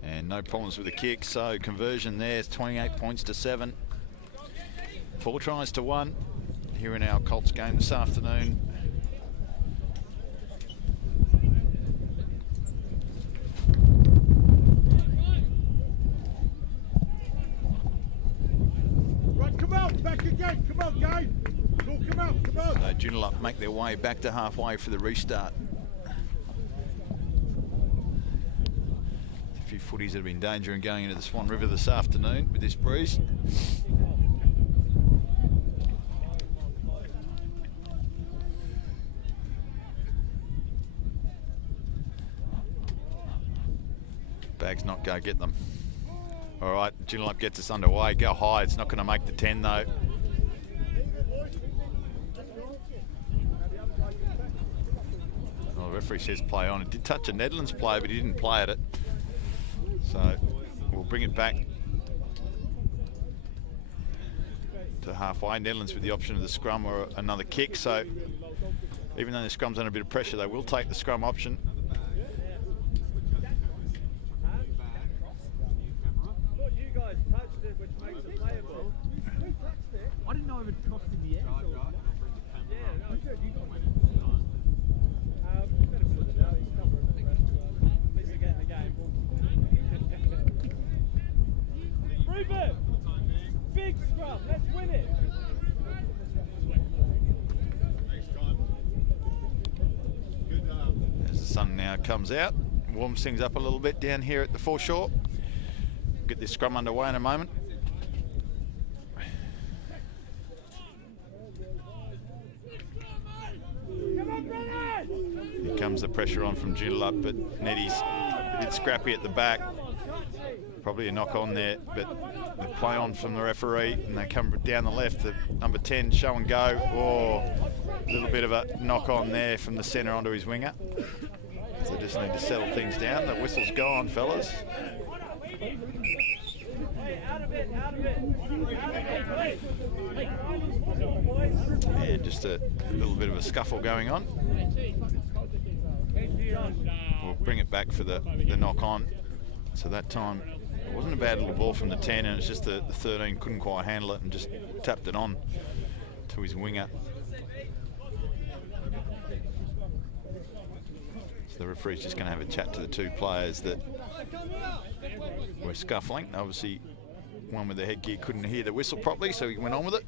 And no problems with the kick, so conversion there is 28 points to 7. 4 tries to 1 here in our Colts game this afternoon. Right, come on, back again, come on, guys. Come on, come on. So Joondalup make their way back to halfway for the restart. A few footies that have been danger in going into the Swan River this afternoon with this breeze. Bag's not go get them. All right, Joondalup gets us underway. Go high. It's not going to make the 10 though. Well, the referee says play on. It did touch a Nedlands player, but he didn't play at it. So we'll bring it back to halfway. Nedlands with the option of the scrum or another kick. So even though the scrum's under a bit of pressure, they will take the scrum option. You guys touched it, which makes it playable. I didn't know if it crossed in the air. Yeah, no, good. You got it. Better put it out. He's covering the rest. At least they're getting the game. Rupert! Big scrum, let's win it! As the sun now comes out, warms things up a little bit down here at the foreshore. We'll get this scrum underway in a moment. Here comes the pressure on from Joondalup, but Neddy's a bit scrappy at the back. Probably a knock on there, but the play on from the referee, and they come down the left. The number 10 show and go. Oh, a little bit of a knock on there from the centre onto his winger. So just need to settle things down. The whistle's gone, fellas. Yeah, just a little bit of a scuffle going on. We'll bring it back for the knock on. So that time it wasn't a bad little ball from the 10, and it's just the 13 couldn't quite handle it and just tapped it on to his winger. So the referee's just going to have a chat to the two players that were scuffling. Obviously, one with the headgear couldn't hear the whistle properly, so he went on with it.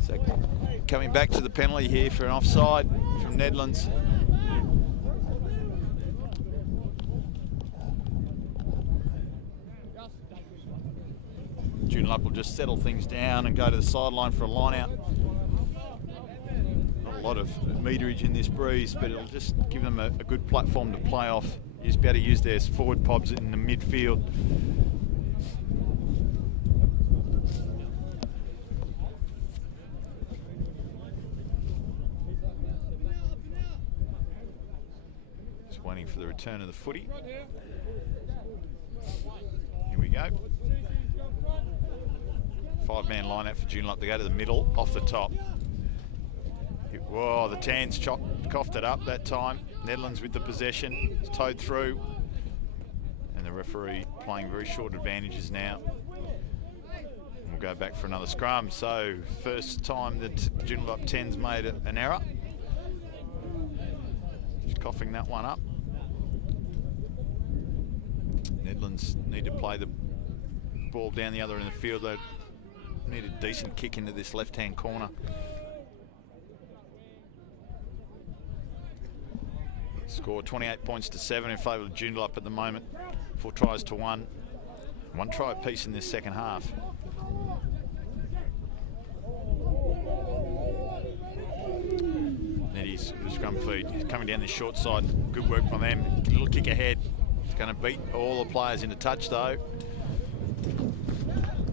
So coming back to the penalty here for an offside from Nedlands. Joondalup will just settle things down and go to the sideline for a line out. Not a lot of meterage in this breeze, but it'll just give them a good platform to play off. Just be able to use their forward pobs in the midfield. Just waiting for the return of the footy. Here we go. 5-man line out for Joondalup to go to the middle, off the top. Whoa, the Tans coughed it up that time. Nedlands with the possession, it's towed through. And the referee playing very short advantages now. We'll go back for another scrum. So, first time that Joondalup 10's made an error. Just coughing that one up. Nedlands need to play the ball down the other end of the field. They need a decent kick into this left-hand corner. Score 28 points to 7 in favour of Joondalup at the moment. 4 tries to 1. 1 try apiece in this second half. Neddy's scrum feed coming down the short side. Good work by them. A little kick ahead. It's going to beat all the players into touch though.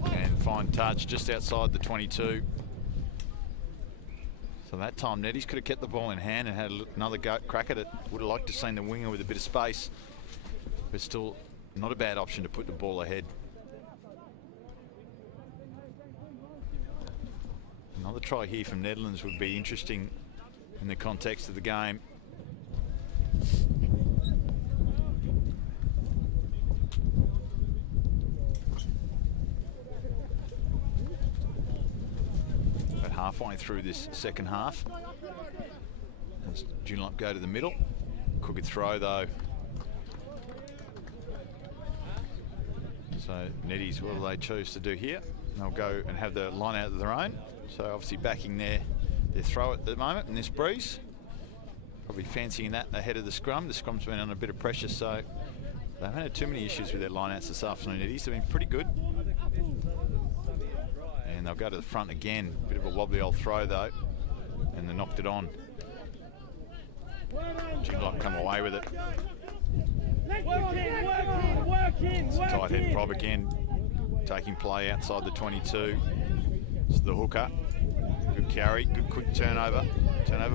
And fine touch just outside the 22. So that time Neddy's could have kept the ball in hand and had another crack at it. Would have liked to have seen the winger with a bit of space, but still not a bad option to put the ball ahead. Another try here from Nedlands would be interesting in the context of the game. About halfway through this second half, as Joondalup go to the middle. Crooked throw though. So Neddies, what do they choose to do here? They'll go and have the line out of their own. So obviously backing their throw at the moment in this breeze. Probably fancying that ahead of the scrum. The scrum's been under a bit of pressure, so they haven't had too many issues with their lineouts this afternoon. Neddies have been pretty good. And they'll go to the front again. Bit of a wobbly old throw though. And they knocked it on. Joondalup come away with it. It's a tight head prob again. Taking play outside the 22. It's the hooker. Good carry, good quick turnover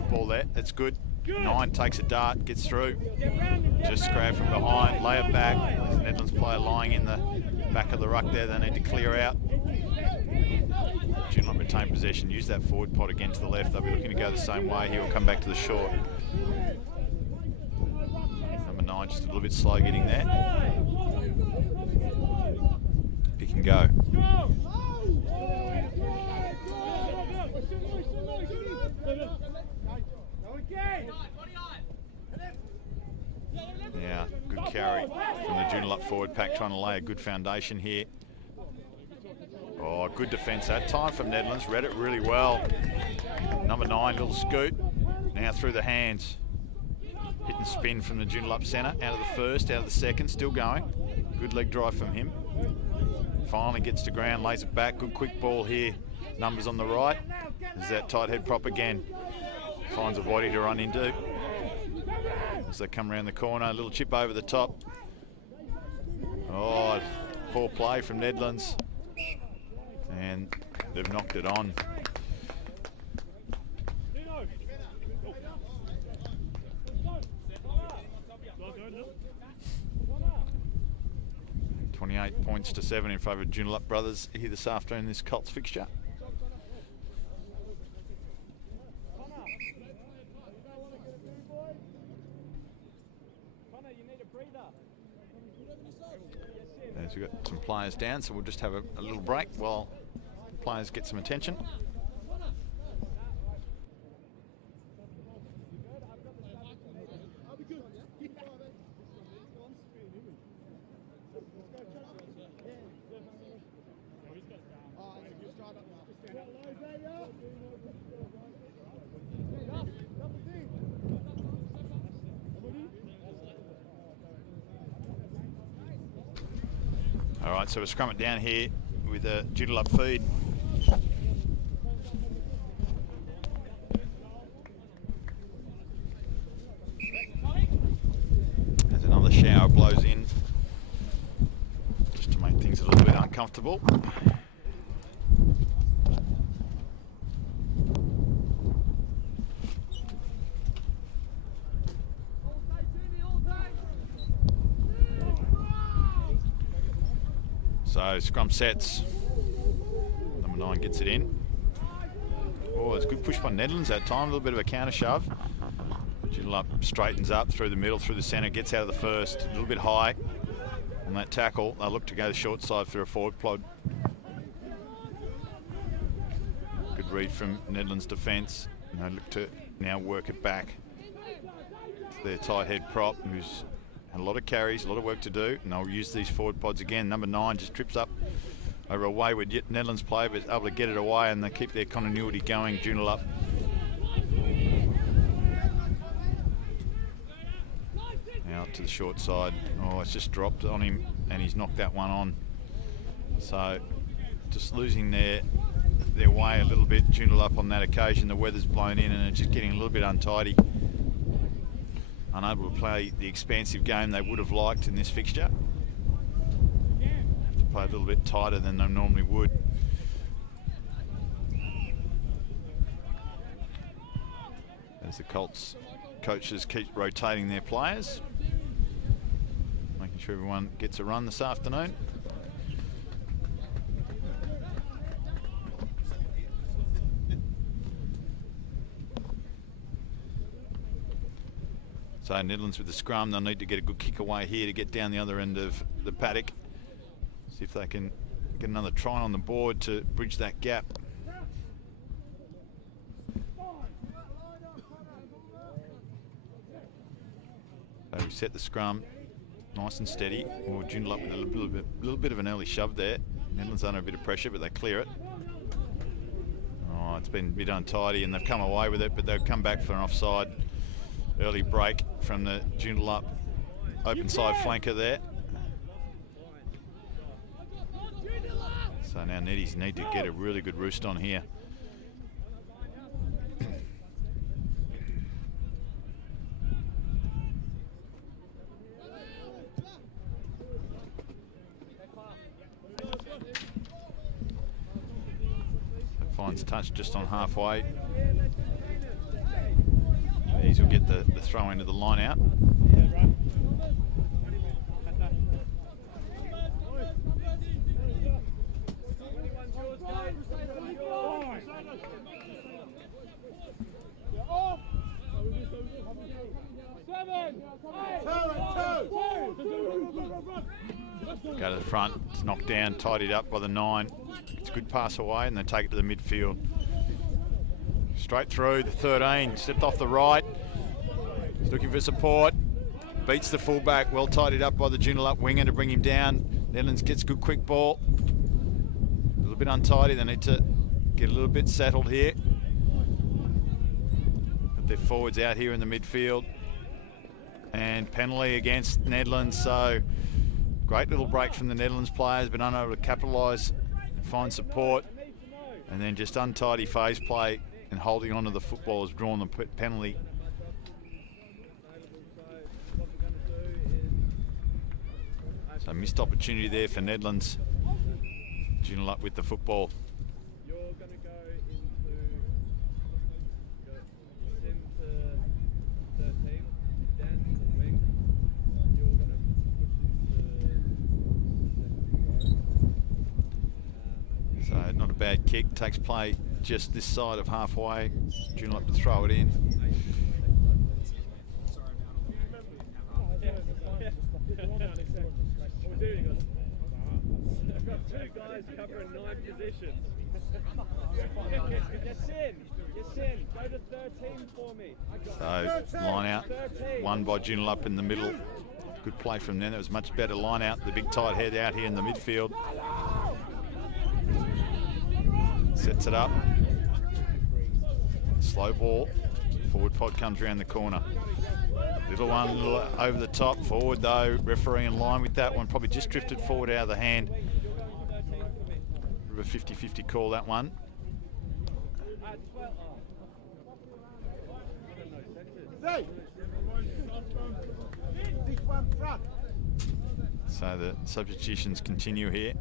ball there. That's good. 9 takes a dart, gets through. Just grab from behind, lay it back. There's a Nedlands player lying in the back of the ruck there. They need to clear out. Joondalup retain possession. Use that forward pod again to the left. They'll be looking to go the same way. He will come back to the short. Number 9 just a little bit slow getting there. Pick and go. Yeah, good carry from the Joondalup forward pack, trying to lay a good foundation here. Oh, good defence that time from Nedlands. Read it really well. Number 9, little scoot. Now through the hands. Hit and spin from the Joondalup centre. Out of the first, out of the second, still going. Good leg drive from him. Finally gets to ground, lays it back. Good quick ball here. Numbers on the right. There's that tight head prop again. Finds a body to run into. As they come around the corner, a little chip over the top. Oh, poor play from Nedlands. And they've knocked it on. £28-7 in favour of Joondalup Brothers here this afternoon in this Colts fixture. As we've got some players down, so we'll just have a little break while players get some attention. All right, so we'll scrum it down here with a Joondalup feed. As another shower blows in, just to make things a little bit uncomfortable. So scrum sets. Number 9 gets it in. Oh, it's a good push by Nedlands that time. A little bit of a counter shove. Joondalup straightens up through the middle, through the centre, gets out of the first. A little bit high on that tackle. They'll look to go the short side through a forward plod. Good read from Nedlands defence. And they look to now work it back to their tight head prop, who's had a lot of carries, a lot of work to do, and they'll use these forward pods again. Number 9 just trips up over a wayward Nedlands player, but is able to get it away, and they keep their continuity going. Joondalup. Now to the short side. Oh, it's just dropped on him, and he's knocked that one on. So just losing their way a little bit. Joondalup on that occasion. The weather's blown in, and it's just getting a little bit untidy. Unable to play the expansive game they would have liked in this fixture. Have to play a little bit tighter than they normally would. As the Colts coaches keep rotating their players, making sure everyone gets a run this afternoon. So Nedlands with the scrum, they'll need to get a good kick away here to get down the other end of the paddock. See if they can get another try on the board to bridge that gap. So we set the scrum nice and steady. Oh, Joondalup with a little bit of an early shove there. Nedlands under a bit of pressure, but they clear it. Oh, it's been a bit untidy, and they've come away with it, but they'll come back for an offside. Early break from the Joondalup open side flanker there. So now Neddies need to get a really good roost on here. One's touched just on halfway. These will get the throw into the line out. Go to the front, it's knocked down, tidied up by the 9. It's a good pass away and they take it to the midfield. Straight through, the 13, stepped off the right. He's looking for support. Beats the fullback, well tidied up by the Joondalup winger to bring him down. Nedlands gets good quick ball. A little bit untidy, they need to get a little bit settled here. Put their forwards out here in the midfield. And penalty against Nedlands, so great little break from the Nedlands players, but unable to capitalise, find support, and then just untidy phase play and holding on to the football has drawn the penalty. So missed opportunity there for Nedlands. Joondalup with the football. You're going to go into 13, down to the wing. You're going to push into So not a bad kick, takes play just this side of halfway. Joondalup to throw it in. I've got 2 guys covering 9 positions. Yes, in. Go to 13 for me. So line out, 1 by Joondalup in the middle. Good play from them. There was much better line out. The big tight head out here in the midfield. Sets it up. Slow ball. Forward pod comes around the corner. Little one, a little over the top. Forward though, referee in line with that one. Probably just drifted forward out of the hand. Bit of a 50-50 call, that one. So the substitutions continue here.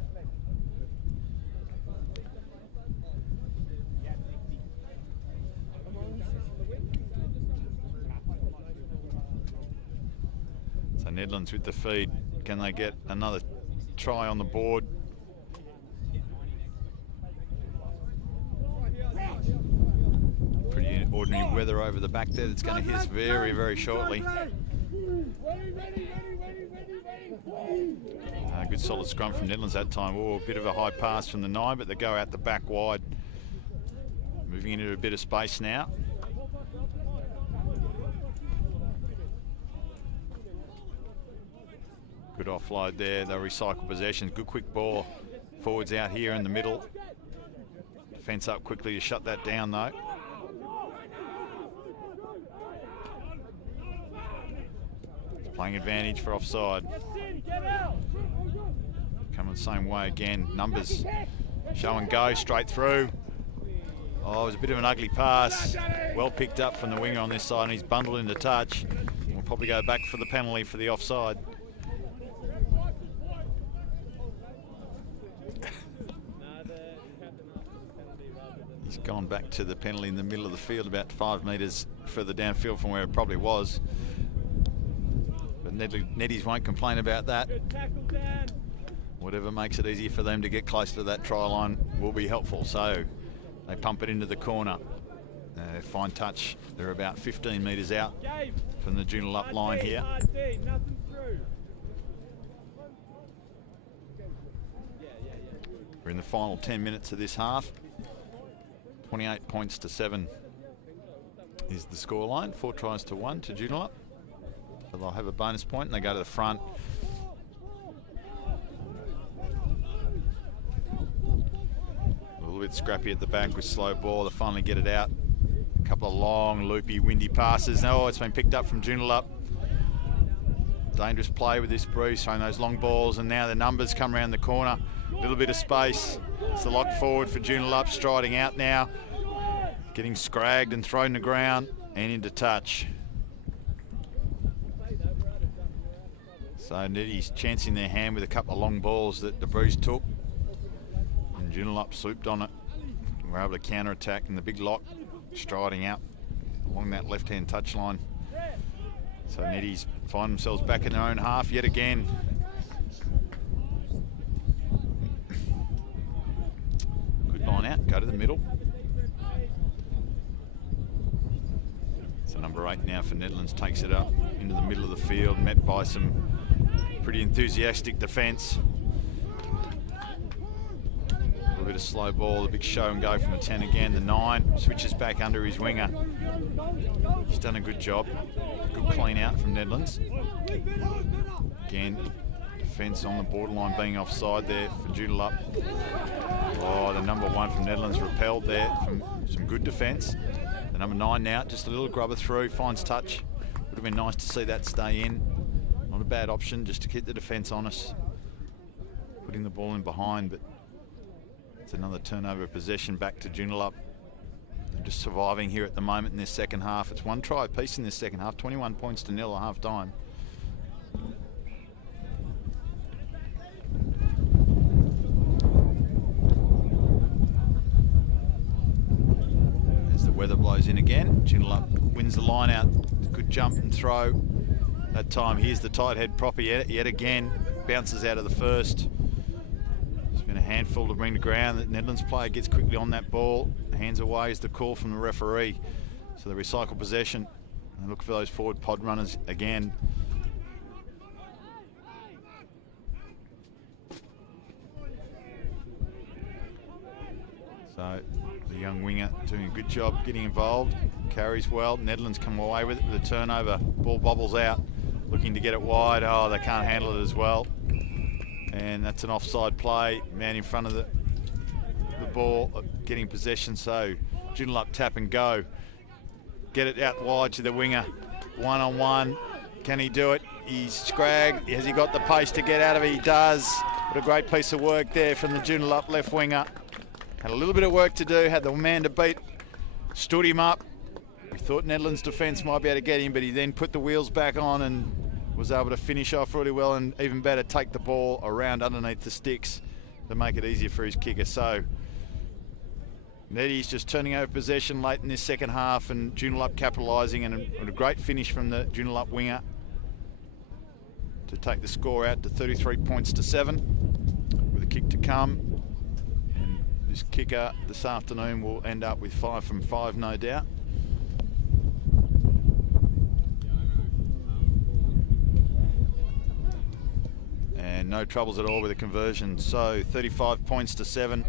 So Nedlands with the feed. Can they get another try on the board? Pretty ordinary weather over the back there that's going to hit us very, very shortly. Good solid scrum from Nedlands that time. Oh, a bit of a high pass from the 9, but they go out the back wide. Moving into a bit of space now. Good offload there. They'll recycle possession. Good quick ball. Forwards out here in the middle. Defence up quickly to shut that down though. Playing advantage for offside. Coming the same way again. Numbers show and go straight through. Oh, it was a bit of an ugly pass. Well picked up from the winger on this side, and he's bundled into touch. We'll probably go back for the penalty for the offside. He's gone back to the penalty in the middle of the field, about 5 metres further downfield from where it probably was. But Neddies won't complain about that. Whatever makes it easier for them to get close to that try line will be helpful. So they pump it into the corner. Fine touch. They're about 15 metres out from the Joondalup line here. We're in the final 10 minutes of this half. 28 points to 7 is the scoreline. 4 tries to 1 to Joondalup. So they'll have a bonus point and they go to the front. A little bit scrappy at the back with slow ball. They finally get it out. A couple of long, loopy, windy passes. Oh, it's been picked up from Joondalup. Dangerous play with this Bruce, throwing those long balls, and now the numbers come around the corner. A little bit of space. It's the lock forward for Joondalup, striding out now. Getting scragged and thrown to the ground and into touch. So Neddy's chancing their hand with a couple of long balls that the Bruce took. And Joondalup swooped on it. We're able to counter-attack in the big lock, striding out along that left-hand touchline. So Neddies find themselves back in their own half yet again. Good line out, go to the middle. So number 8 now for Nedlands takes it up into the middle of the field, met by some pretty enthusiastic defence. A little bit of slow ball, a big show and go from the 10 again. The 9 switches back under his winger. He's done a good job. Good clean out from Nedlands. Again, defence on the borderline being offside there for Joondalup. Oh, the number 1 from Nedlands repelled there from some good defence. The number 9 now, just a little grubber through, finds touch. Would have been nice to see that stay in. Not a bad option, just to keep the defence honest. Putting the ball in behind, but it's another turnover of possession back to Joondalup. They're just surviving here at the moment in this second half. It's 1 try apiece in this second half, 21 points to 0 at half time. As the weather blows in again, Joondalup wins the line out. Good jump and throw. That time, here's the tight head proper yet again. Bounces out of the first. It's been a handful to bring to ground. The Nedlands player gets quickly on that ball. Hands away is the call from the referee. So they recycle possession and look for those forward pod runners again. So the young winger doing a good job getting involved. Carries well. Nedlands come away with it with a turnover. Ball bobbles out. Looking to get it wide. Oh, they can't handle it as well. And that's an offside play. Man in front of the ball, getting possession. So Joondalup tap and go. Get it out wide to the winger. 1-on-1. Can he do it? He's scragged. Has he got the pace to get out of it? He does. What a great piece of work there from the Joondalup left winger. Had a little bit of work to do. Had the man to beat. Stood him up. We thought Nedlands' defence might be able to get him, but he then put the wheels back on and was able to finish off really well, and even better, take the ball around underneath the sticks to make it easier for his kicker. So Neddy's just turning over possession late in this second half, and Joondalup capitalising, and a great finish from the Joondalup winger to take the score out to 33 points to 7 with a kick to come. And this kicker this afternoon will end up with 5 from 5, no doubt. And no troubles at all with the conversion. So 35 points to 7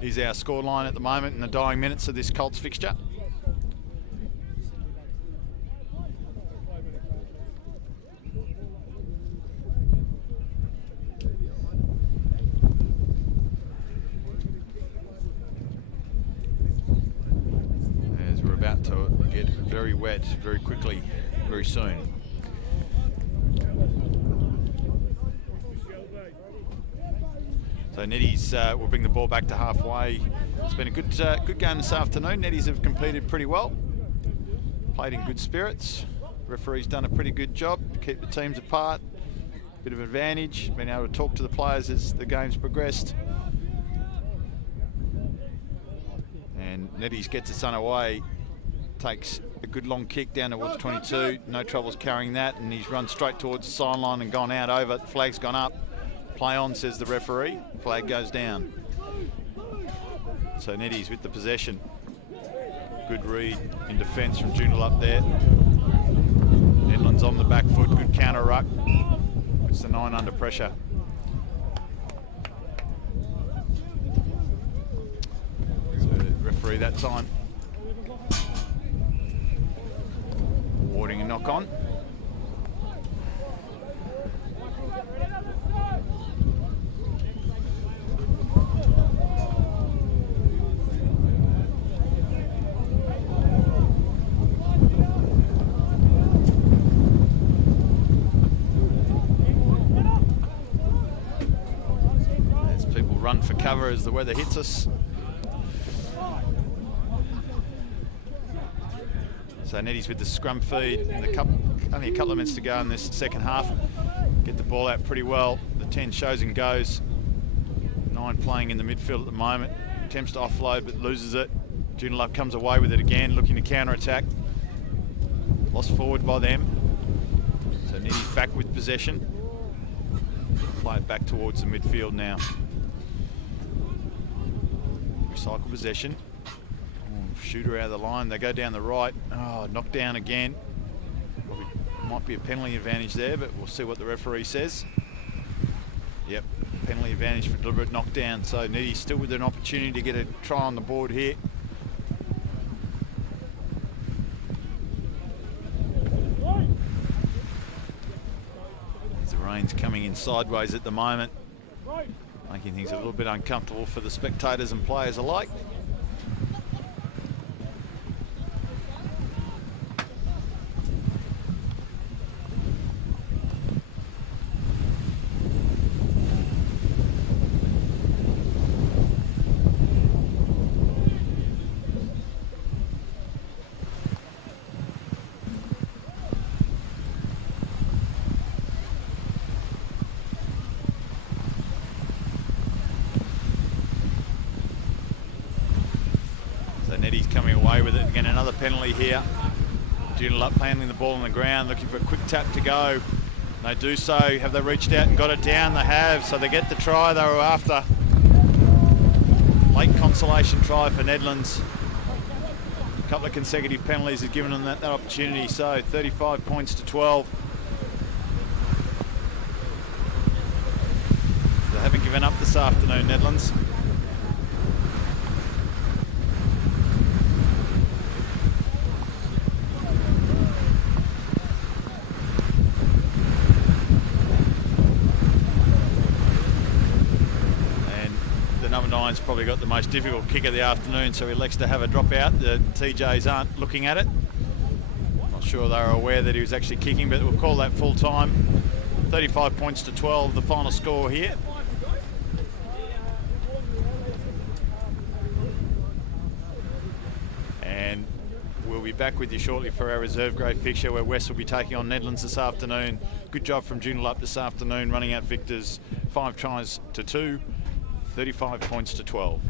is our scoreline at the moment in the dying minutes of this Colts fixture. As we're about to get very wet very quickly, very soon. So Neddies will bring the ball back to halfway. It's been a good game this afternoon. Neddies have competed pretty well. Played in good spirits. Referee's done a pretty good job to keep the teams apart. Bit of advantage, been able to talk to the players as the game's progressed. And Neddies gets its underway. Takes a good long kick down towards 22. No troubles carrying that, and he's run straight towards the sideline and gone out over. The flag's gone up. Play on, says the referee. Flag goes down. So Neddies with the possession. Good read in defence from Joondalup there. Nedlands on the back foot. Good counter ruck. Puts the 9 under pressure. So referee that time awarding a knock on. Run for cover as the weather hits us. So Neddies with the scrum feed. Only a couple of minutes to go in this second half. Get the ball out pretty well. The 10 shows and goes. 9 9 playing in the midfield at the moment. Attempts to offload but loses it. Joondalup comes away with it again, looking to counter-attack. Lost forward by them. So Nitty's back with possession. Play it back towards the midfield now. Recycle possession. Shooter out of the line. They go down the right. Oh, knocked down again. Probably might be a penalty advantage there, but we'll see what the referee says. Yep, penalty advantage for deliberate knockdown. So Nitty's still with an opportunity to get a try on the board here. The rain's coming in sideways at the moment, making things a little bit uncomfortable for the spectators and players alike. Neddy's coming away with it. Again, another penalty here. Joondalup handling the ball on the ground, looking for a quick tap to go. They do so. Have they reached out and got it down? They have, so they get the try they were after. Late consolation try for Nedlands. A couple of consecutive penalties have given them that opportunity, so 35 points to 12. They haven't given up this afternoon, Nedlands. Number 9's probably got the most difficult kick of the afternoon, so he elects to have a drop out. The TJs aren't looking at it. Not sure they were aware that he was actually kicking, but we'll call that full time. 35 points to 12, the final score here. And we'll be back with you shortly for our reserve grade fixture, where West will be taking on Nedlands this afternoon. Good job from Joondalup this afternoon, running out victors 5 tries to 2. 35 points to 12.